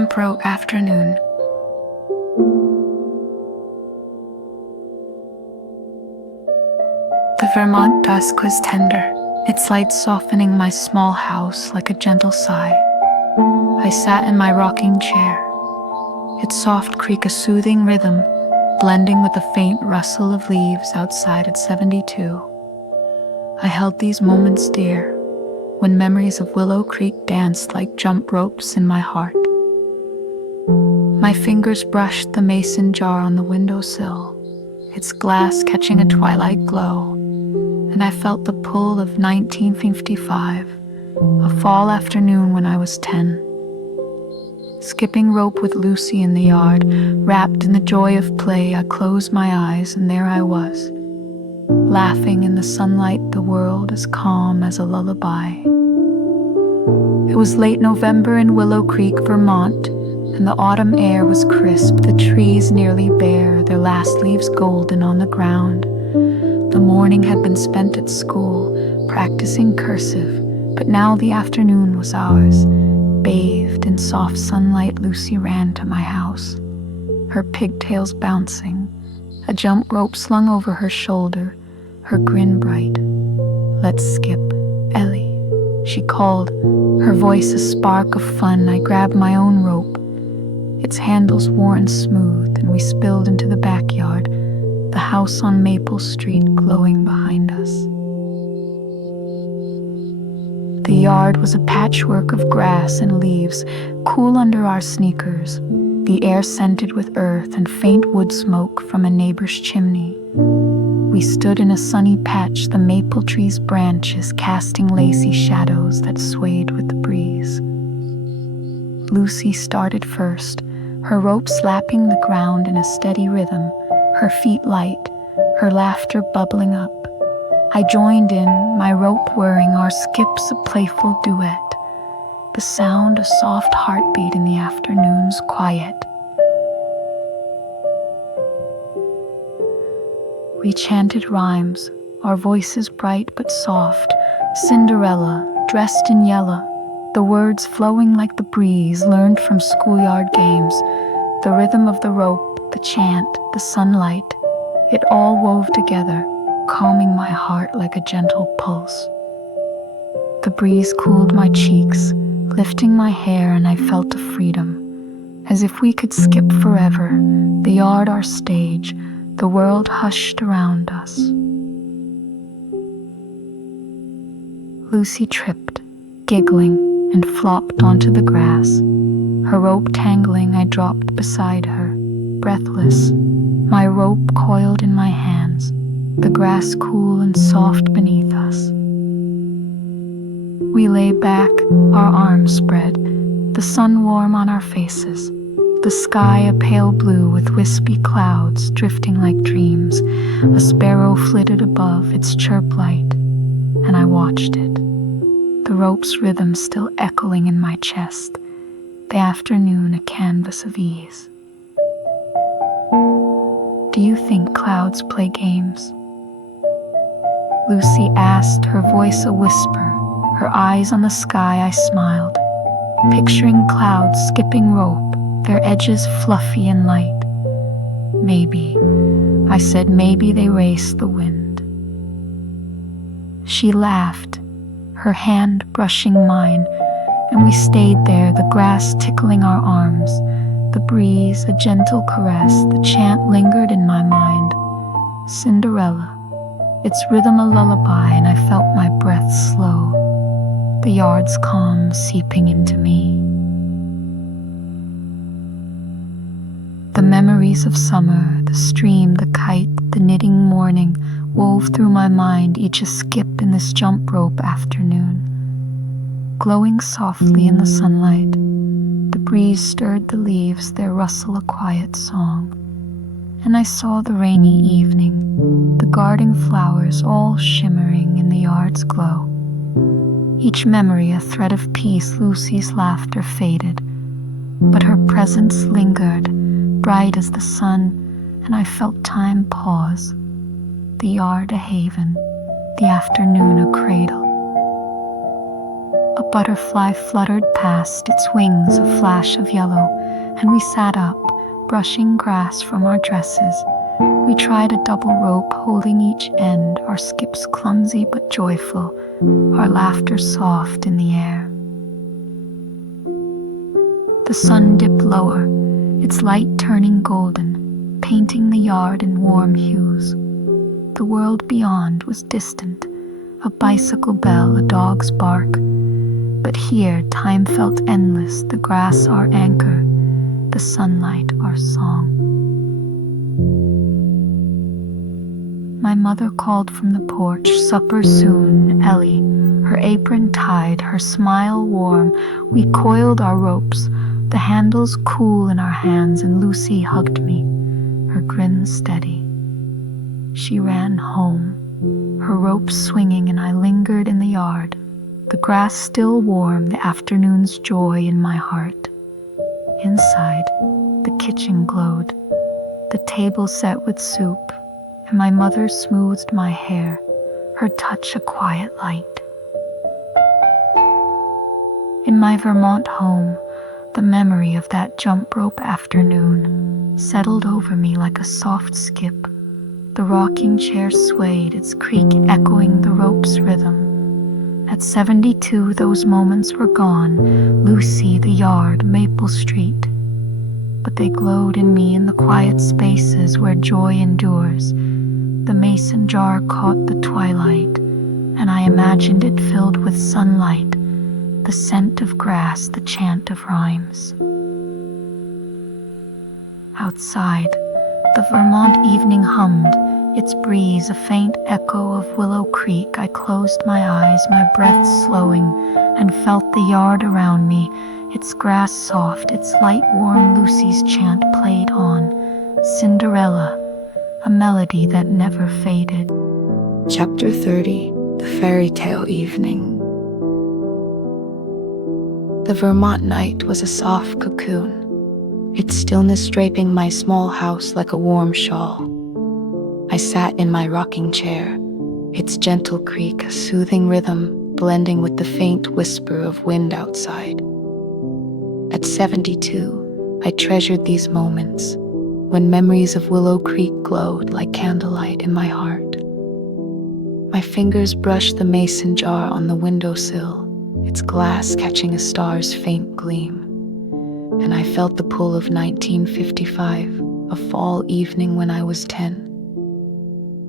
Jump rope afternoon. The Vermont dusk was tender, its light softening my small house like a gentle sigh. I sat in my rocking chair, its soft creak a soothing rhythm, blending with the faint rustle of leaves outside at 72. I held these moments dear, when memories of Willow Creek danced like jump ropes in my heart. My fingers brushed the mason jar on the windowsill, its glass catching a twilight glow, and I felt the pull of 1955, a fall afternoon when I was 10. Skipping rope with Lucy in the yard, wrapped in the joy of play, I closed my eyes and there I was, laughing in the sunlight, the world as calm as a lullaby. It was late November in Willow Creek, Vermont, and the autumn air was crisp, the trees nearly bare, their last leaves golden on the ground. The morning had been spent at school, practicing cursive, but now the afternoon was ours. Bathed in soft sunlight, Lucy ran to my house, her pigtails bouncing, a jump rope slung over her shoulder, her grin bright. "Let's skip, Ellie," she called, her voice a spark of fun. I grabbed my own rope, its handles worn smooth, and we spilled into the backyard, the house on Maple Street glowing behind us. The yard was a patchwork of grass and leaves, cool under our sneakers, the air scented with earth and faint wood smoke from a neighbor's chimney. We stood in a sunny patch, the maple tree's branches casting lacy shadows that swayed with the breeze. Lucy started first, her rope slapping the ground in a steady rhythm, her feet light, her laughter bubbling up. I joined in, my rope whirring, our skips a playful duet, the sound a soft heartbeat in the afternoon's quiet. We chanted rhymes, our voices bright but soft, Cinderella, dressed in yellow, the words flowing like the breeze learned from schoolyard games, the rhythm of the rope, the chant, the sunlight, it all wove together, calming my heart like a gentle pulse. The breeze cooled my cheeks, lifting my hair, and I felt a freedom, as if we could skip forever, the yard our stage, the world hushed around us. Lucy tripped, giggling, and flopped onto the grass. Her rope tangling, I dropped beside her, breathless, my rope coiled in my hands, the grass cool and soft beneath us. We lay back, our arms spread, the sun warm on our faces, the sky a pale blue with wispy clouds drifting like dreams. A sparrow flitted above, its chirp light, and I watched it, the rope's rhythm still echoing in my chest, the afternoon a canvas of ease. "Do you think clouds play games?" Lucy asked, her voice a whisper, her eyes on the sky. I smiled, picturing clouds skipping rope, their edges fluffy and light. "Maybe," I said, "maybe they race the wind." She laughed, her hand brushing mine, and we stayed there, the grass tickling our arms, the breeze a gentle caress, the chant lingered in my mind. Cinderella, its rhythm a lullaby, and I felt my breath slow, the yard's calm seeping into me. The memories of summer, the stream, the kite, the knitting morning, wove through my mind, each a skip in this jump rope afternoon. Glowing softly in the sunlight, the breeze stirred the leaves, their rustle a quiet song. And I saw the rainy evening, the garden flowers all shimmering in the yard's glow. Each memory a thread of peace. Lucy's laughter faded, but her presence lingered, bright as the sun, and I felt time pause, the yard a haven, the afternoon a cradle. A butterfly fluttered past, its wings a flash of yellow, and we sat up, brushing grass from our dresses. We tried a double rope, holding each end, our skips clumsy but joyful, our laughter soft in the air. The sun dipped lower, its light turning golden, painting the yard in warm hues. The world beyond was distant, a bicycle bell, a dog's bark. But here time felt endless, the grass our anchor, the sunlight our song. My mother called from the porch, supper soon, Ellie, her apron tied, her smile warm. We coiled our ropes, the handles cool in our hands, and Lucy hugged me, her grin steady. She ran home, her ropes swinging, and I lingered in the yard, the grass still warm, the afternoon's joy in my heart. Inside, the kitchen glowed, the table set with soup, and my mother smoothed my hair, her touch a quiet light. In my Vermont home, the memory of that jump rope afternoon settled over me like a soft skip. The rocking chair swayed, its creak echoing the rope's rhythm. At 72, those moments were gone. Lucy, the yard, Maple Street. But they glowed in me in the quiet spaces where joy endures. The mason jar caught the twilight, and I imagined it filled with sunlight, the scent of grass, the chant of rhymes. Outside, the Vermont evening hummed, its breeze a faint echo of Willow Creek. I closed my eyes, my breath slowing, and felt the yard around me, its grass soft, its light warm. Lucy's chant played on, Cinderella, a melody that never faded. Chapter 30, The Fairy Tale Evening. The Vermont night was a soft cocoon, its stillness draping my small house like a warm shawl. I sat in my rocking chair, its gentle creak a soothing rhythm blending with the faint whisper of wind outside. At 72, I treasured these moments, when memories of Willow Creek glowed like candlelight in my heart. My fingers brushed the mason jar on the windowsill, its glass catching a star's faint gleam. And I felt the pull of 1955, a fall evening when I was 10.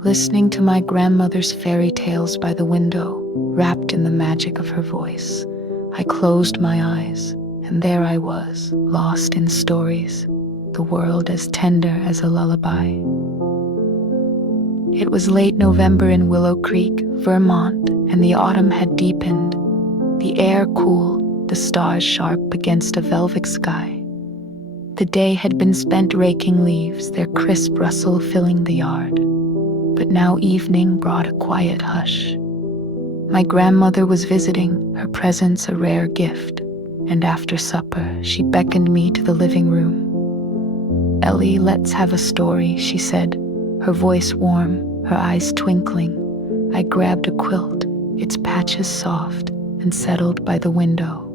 Listening to my grandmother's fairy tales by the window, wrapped in the magic of her voice, I closed my eyes, and there I was, lost in stories, the world as tender as a lullaby. It was late November in Willow Creek, Vermont, and the autumn had deepened. The air cool, the stars sharp against a velvet sky. The day had been spent raking leaves, their crisp rustle filling the yard. But now evening brought a quiet hush. My grandmother was visiting, her presence a rare gift, and after supper she beckoned me to the living room. "Ellie, let's have a story," she said, her voice warm, her eyes twinkling. I grabbed a quilt, its patches soft, and settled by the window,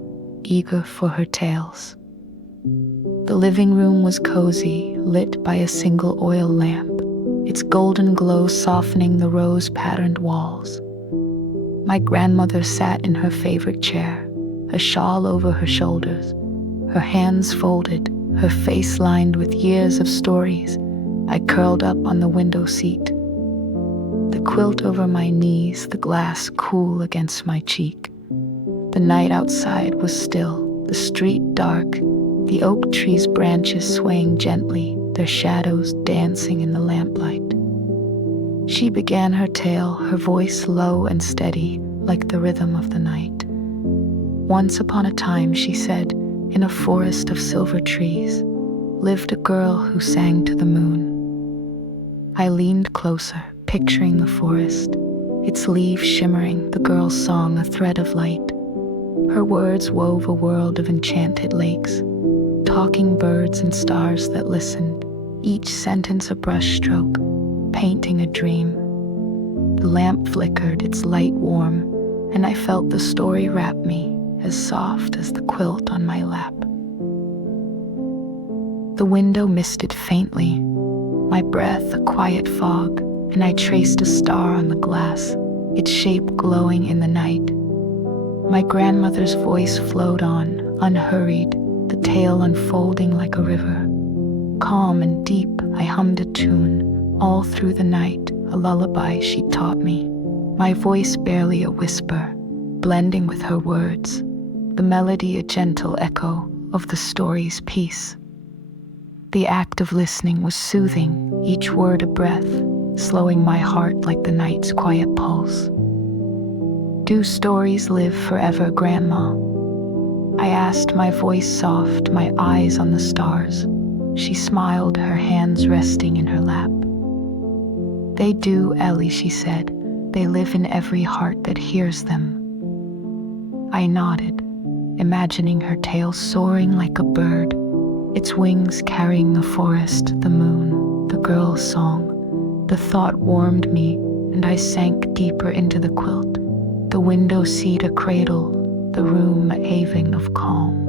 eager for her tales. The living room was cozy, lit by a single oil lamp, its golden glow softening the rose-patterned walls. My grandmother sat in her favorite chair, a shawl over her shoulders, her hands folded, her face lined with years of stories. I curled up on the window seat, the quilt over my knees, the glass cool against my cheek. The night outside was still, the street dark, the oak trees' branches swaying gently, their shadows dancing in the lamplight. She began her tale, her voice low and steady, like the rhythm of the night. "Once upon a time," she said, "in a forest of silver trees, lived a girl who sang to the moon." I leaned closer, picturing the forest, its leaves shimmering, the girl's song a thread of light. Her words wove a world of enchanted lakes, talking birds and stars that listened, each sentence a brushstroke, painting a dream. The lamp flickered, its light warm, and I felt the story wrap me, as soft as the quilt on my lap. The window misted faintly, my breath a quiet fog, and I traced a star on the glass, its shape glowing in the night. My grandmother's voice flowed on, unhurried, the tale unfolding like a river. Calm and deep, I hummed a tune, all through the night, a lullaby she taught me. My voice barely a whisper, blending with her words, the melody a gentle echo of the story's peace. The act of listening was soothing, each word a breath, slowing my heart like the night's quiet pulse. Do stories live forever, Grandma? I asked, my voice soft, my eyes on the stars. She smiled, her hands resting in her lap. They do, Ellie, she said. They live in every heart that hears them. I nodded, imagining her tail soaring like a bird, its wings carrying the forest, the moon, the girl's song. The thought warmed me, and I sank deeper into the quilt. The window seat a cradle, the room a haven of calm.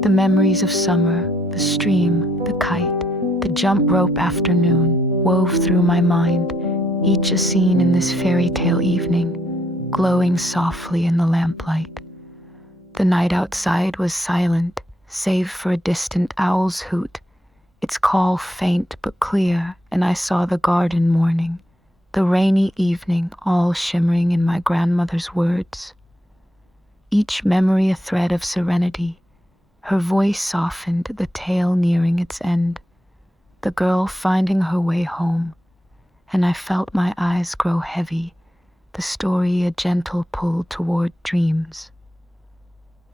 The memories of summer, the stream, the kite, the jump rope afternoon wove through my mind, each a scene in this fairy tale evening, glowing softly in the lamplight. The night outside was silent, save for a distant owl's hoot, its call faint but clear, and I saw the garden morning, the rainy evening all shimmering in my grandmother's words. Each memory a thread of serenity, her voice softened, the tale nearing its end, the girl finding her way home, and I felt my eyes grow heavy, the story a gentle pull toward dreams.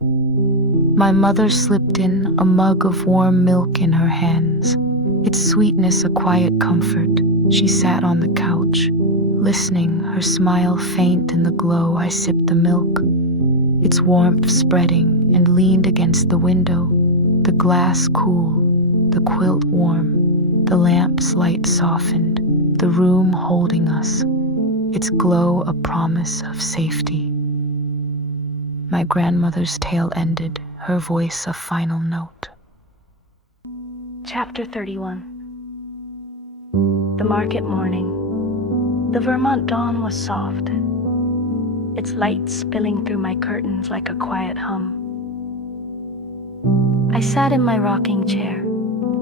My mother slipped in, a mug of warm milk in her hands, its sweetness a quiet comfort. She sat on the couch, listening, her smile faint in the glow. I sipped the milk, its warmth spreading, and leaned against the window, the glass cool, the quilt warm, the lamp's light softened, the room holding us, its glow a promise of safety. My grandmother's tale ended, her voice a final note. Chapter 31. The market morning. The Vermont dawn was soft, its light spilling through my curtains like a quiet hum. I sat in my rocking chair,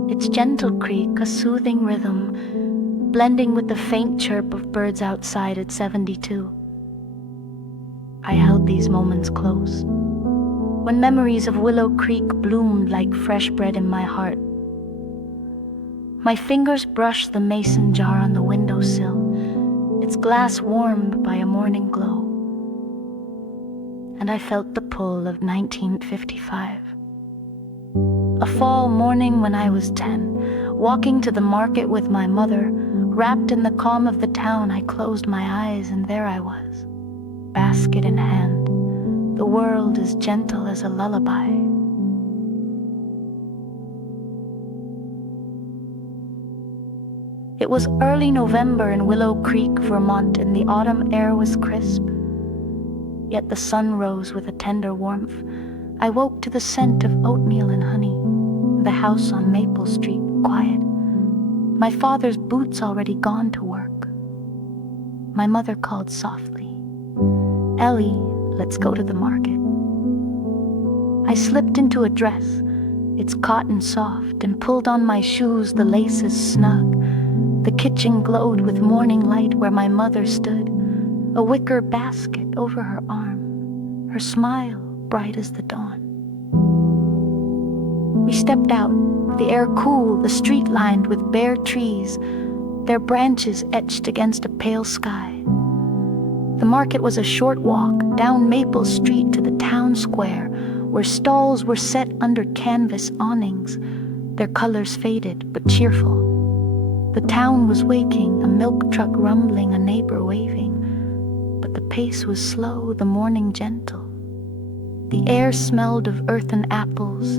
its gentle creak a soothing rhythm, blending with the faint chirp of birds outside at 72. I held these moments close, when memories of Willow Creek bloomed like fresh bread in my heart. My fingers brushed the mason jar on the windowsill, its glass warmed by a morning glow, and I felt the pull of 1955. A fall morning when I was 10, walking to the market with my mother, wrapped in the calm of the town. I closed my eyes and there I was, basket in hand, the world as gentle as a lullaby. It was early November in Willow Creek, Vermont, and the autumn air was crisp. Yet the sun rose with a tender warmth. I woke to the scent of oatmeal and honey, the house on Maple Street quiet, my father's boots already gone to work. My mother called softly, "Ellie, let's go to the market." I slipped into a dress, its cotton soft, and pulled on my shoes, the laces snug. The kitchen glowed with morning light where my mother stood, a wicker basket over her arm, her smile bright as the dawn. We stepped out, the air cool, the street lined with bare trees, their branches etched against a pale sky. The market was a short walk down Maple Street to the town square, where stalls were set under canvas awnings, their colors faded but cheerful. The town was waking, a milk truck rumbling, a neighbor waving, but the pace was slow, the morning gentle. The air smelled of earthen apples,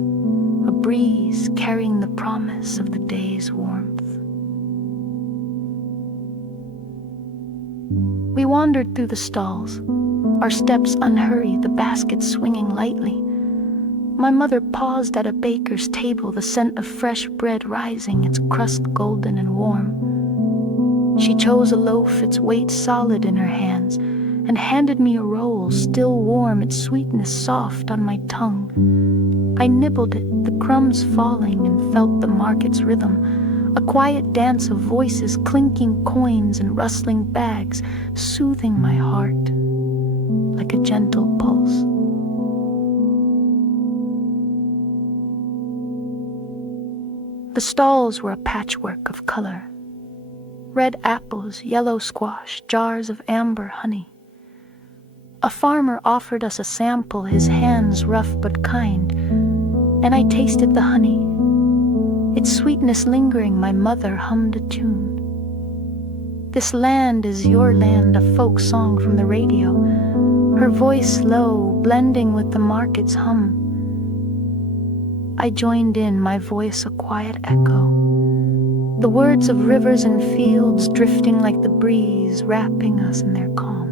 a breeze carrying the promise of the day's warmth. We wandered through the stalls, our steps unhurried, the basket swinging lightly. My mother paused at a baker's table, the scent of fresh bread rising, its crust golden and warm. She chose a loaf, its weight solid in her hands, and handed me a roll, still warm, its sweetness soft on my tongue. I nibbled it, the crumbs falling, and felt the market's rhythm, a quiet dance of voices, clinking coins and rustling bags, soothing my heart like a gentle pulse. The stalls were a patchwork of color. Red apples, yellow squash, jars of amber honey. A farmer offered us a sample, his hands rough but kind, and I tasted the honey. Its sweetness lingering, my mother hummed a tune. This land is your land, a folk song from the radio, her voice low, blending with the market's hum. I joined in, my voice a quiet echo, the words of rivers and fields drifting like the breeze, wrapping us in their calm.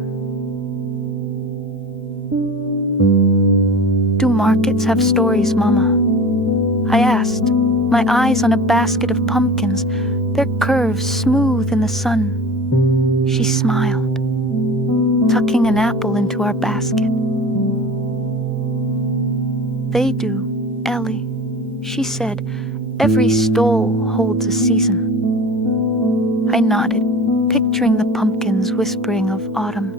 Do markets have stories, Mama? I asked, my eyes on a basket of pumpkins, their curves smooth in the sun. She smiled, tucking an apple into our basket. They do, Ellie, she said. Every stole holds a season. I nodded, picturing the pumpkins whispering of autumn,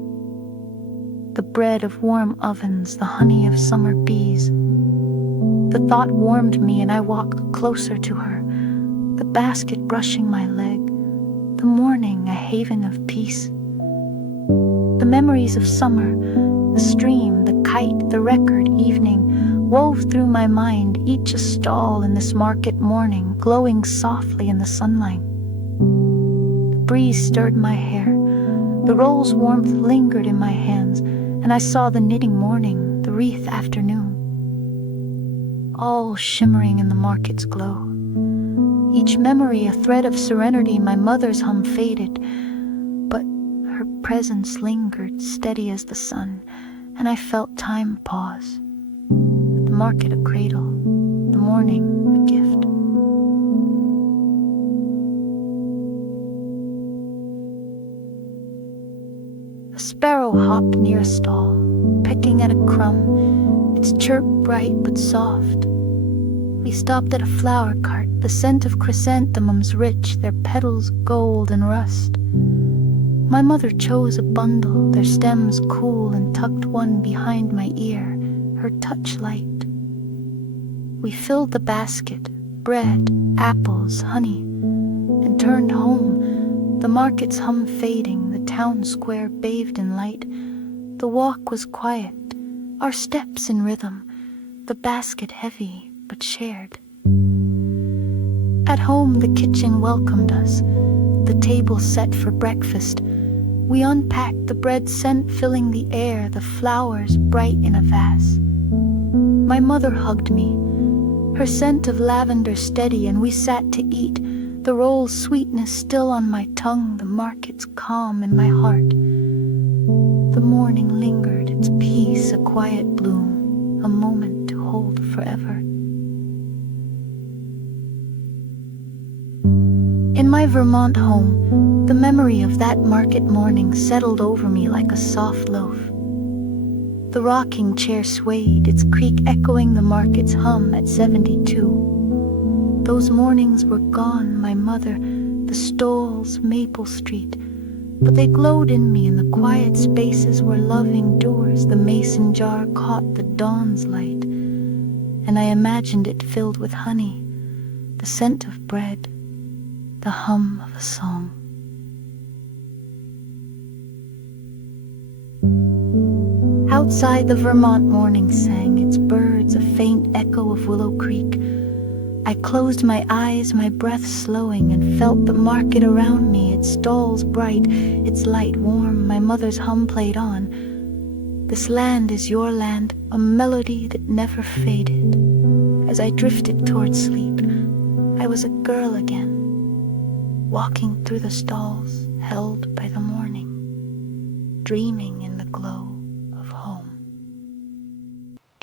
the bread of warm ovens, the honey of summer bees. The thought warmed me, and I walked closer to her, the basket brushing my leg, the morning a haven of peace. The memories of summer, the stream, the kite, the record evening, wove through my mind, each a stall in this market morning, glowing softly in the sunlight. The breeze stirred my hair, the roll's warmth lingered in my hands, and I saw the knitting morning, the wreath afternoon, all shimmering in the market's glow. Each memory a thread of serenity, my mother's hum faded, but her presence lingered, steady as the sun, and I felt time pause. The market a cradle, the morning a gift. A sparrow hopped near a stall, pecking at a crumb, its chirp bright but soft. We stopped at a flower cart, the scent of chrysanthemums rich, their petals gold and rust. My mother chose a bundle, their stems cool, and tucked one behind my ear, her touch light. We filled the basket, bread, apples, honey, and turned home, the market's hum fading, the town square bathed in light. The walk was quiet, our steps in rhythm, the basket heavy but shared. At home the kitchen welcomed us, the table set for breakfast. We unpacked, the bread scent filling the air, the flowers bright in a vase. My mother hugged me, her scent of lavender steady, and we sat to eat, the roll's sweetness still on my tongue, the market's calm in my heart. The morning lingered, its peace a quiet bloom, a moment to hold forever. In my Vermont home, the memory of that market morning settled over me like a soft loaf. The rocking chair swayed, its creak echoing the market's hum at 72. Those mornings were gone, my mother, the stalls, Maple Street, but they glowed in me in the quiet spaces where love endures. The mason jar caught the dawn's light, and I imagined it filled with honey, the scent of bread, the hum of a song. Outside, the Vermont morning sang, its birds a faint echo of Willow Creek. I closed my eyes, my breath slowing, and felt the market around me, its stalls bright, its light warm. My mother's hum played on. This land is your land, a melody that never faded. As I drifted toward sleep, I was a girl again, walking through the stalls, held by the morning, dreaming in the glow of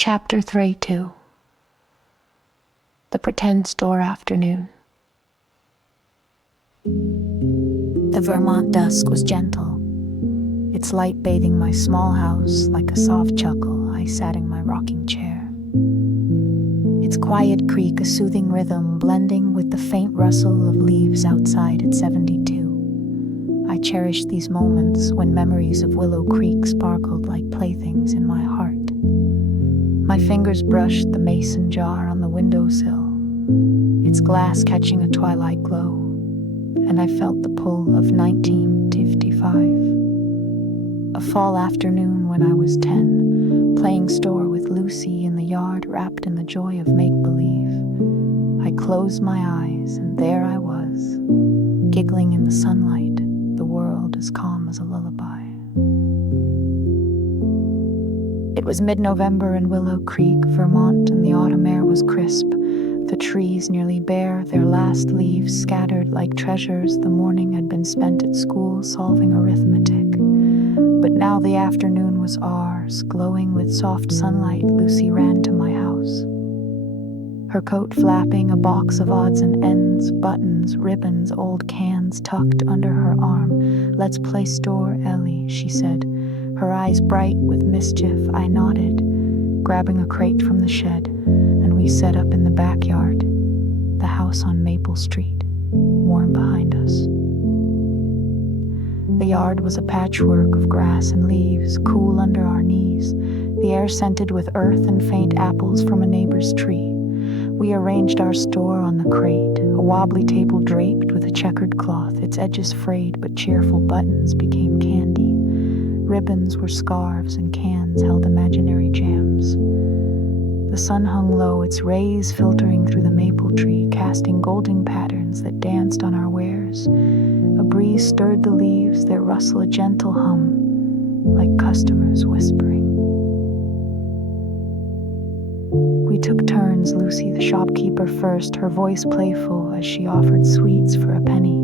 Chapter 3-2. The Pretend Store Afternoon. The Vermont dusk was gentle, its light bathing my small house like a soft chuckle. I sat in my rocking chair. Its quiet creak, a soothing rhythm, blending with the faint rustle of leaves outside at 72. I cherished these moments when memories of Willow Creek sparkled like playthings in my heart. My fingers brushed the mason jar on the windowsill, its glass catching a twilight glow, and I felt the pull of 1955. A fall afternoon when I was 10, playing store with Lucy in the yard, wrapped in the joy of make-believe. I closed my eyes, and there I was, giggling in the sunlight, the world as calm as a lullaby. It was mid-November in Willow Creek, Vermont, and the autumn air was crisp. The trees nearly bare, their last leaves scattered like treasures the morning had been spent at school solving arithmetic. But now the afternoon was ours, glowing with soft sunlight. Lucy ran to my house, her coat flapping, a box of odds and ends, buttons, ribbons, old cans tucked under her arm. "Let's play store, Ellie," she said, her eyes bright with mischief. I nodded, grabbing a crate from the shed, and we set up in the backyard, the house on Maple Street, warm behind us. The yard was a patchwork of grass and leaves, cool under our knees, the air scented with earth and faint apples from a neighbor's tree. We arranged our store on the crate, a wobbly table draped with a checkered cloth, its edges frayed but cheerful buttons became candy. Ribbons were scarves and cans held imaginary jams. The sun hung low, its rays filtering through the maple tree, casting golden patterns that danced on our wares. A breeze stirred the leaves, their rustle a gentle hum, like customers whispering. We took turns, Lucy the shopkeeper first, her voice playful as she offered sweets for a penny.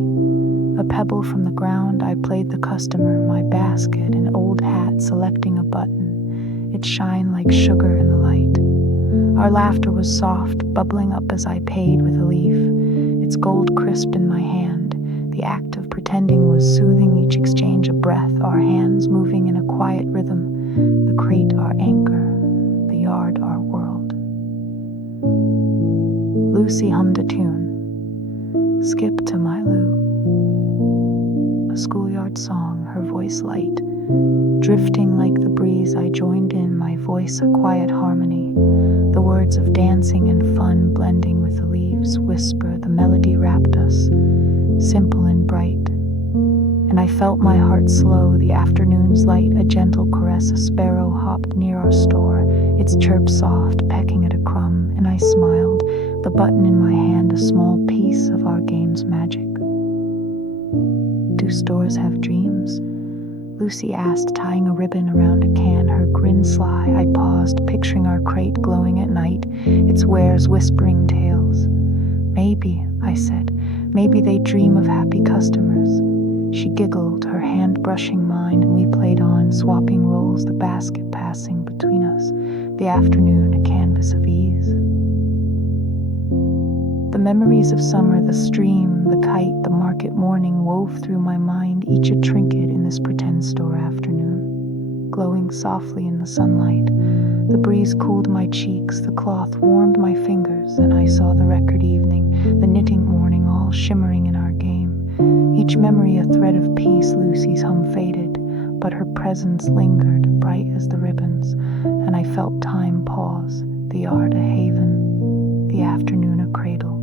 A pebble from the ground, I played the customer, my basket, an old hat, selecting a button, its shine like sugar in the light. Our laughter was soft, bubbling up as I paid with a leaf, its gold crisp in my hand. The act of pretending was soothing, each exchange a breath, our hands moving in a quiet rhythm, the crate our anchor, the yard our world. Lucy hummed a tune, "Skip to my Lou," a schoolyard song, her voice light, drifting like the breeze. I joined in, my voice a quiet harmony, the words of dancing and fun blending with the leaves whisper. The melody wrapped us, simple and bright, and I felt my heart slow. The afternoon's light, a gentle caress, a sparrow hopped near our store, its chirp soft, pecking at a crumb, and I smiled, the button in my hand, a small piece of our game's magic. "Do stores have dreams?" Lucy asked, tying a ribbon around a can, her grin sly. I paused, picturing our crate glowing at night, its wares whispering tales. "Maybe," I said, "maybe they dream of happy customers." She giggled, her hand brushing mine, and we played on, swapping roles, the basket passing between us, the afternoon a canvas of ease. The memories of summer, the stream, the kite, the market morning wove through my mind, each a trinket in this pretend store afternoon, glowing softly in the sunlight. The breeze cooled my cheeks, the cloth warmed my fingers, and I saw the record evening, the knitting morning, all shimmering in our game. Each memory a thread of peace. Lucy's hum faded, but her presence lingered, bright as the ribbons, and I felt time pause, the yard a haven, the afternoon a cradle.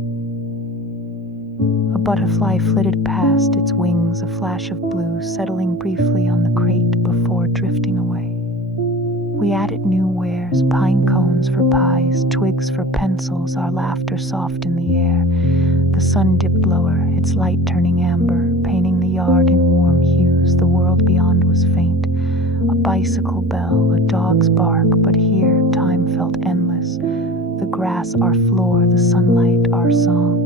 A butterfly flitted past, its wings a flash of blue, settling briefly on the crate before drifting away. We added new wares, pine cones for pies, twigs for pencils, our laughter soft in the air. The sun dipped lower, its light turning amber, painting the yard in warm hues. The world beyond was faint, a bicycle bell, a dog's bark, but here time felt endless. The grass our floor, the sunlight our song.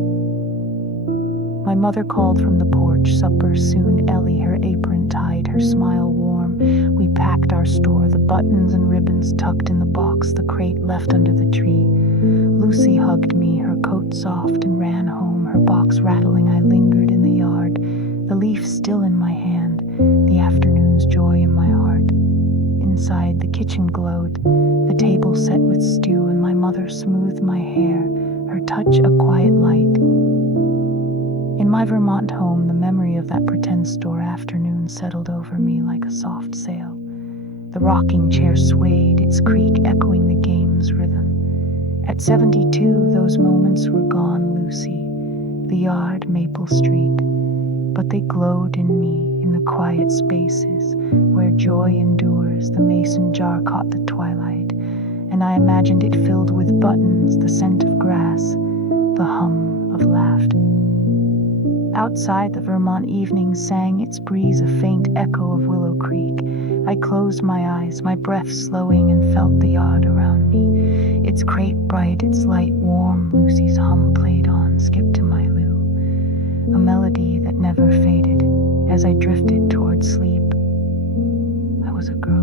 My mother called from the porch, supper soon. Ellie, her apron tied, her smile warm, We packed our store, the buttons and ribbons tucked in the box, the crate left under the tree. Lucy hugged me, her coat soft, and ran home, her box rattling. I lingered in the yard, the leaf still in my hand, the afternoon's joy in my heart. Inside, the kitchen glowed, the table set with stew, and my mother smoothed my hair, her touch a quiet light. In my Vermont home, the memory of that pretend store afternoon settled over me like a soft sail. The rocking chair swayed, its creak echoing the game's rhythm. At 72, those moments were gone, Lucy. The yard, Maple Street. But they glowed in me, in the quiet spaces where joy endures. The mason jar caught the twilight, and I imagined it filled with buttons, the scent of grass, the hum of laughter. Outside, the Vermont evening sang its breeze a faint echo of Willow Creek. I closed my eyes, my breath slowing, and felt the yard around me. Its crate bright, its light warm, Lucy's hum played on, skipped to my loo. A melody that never faded as I drifted toward sleep. I was a girl.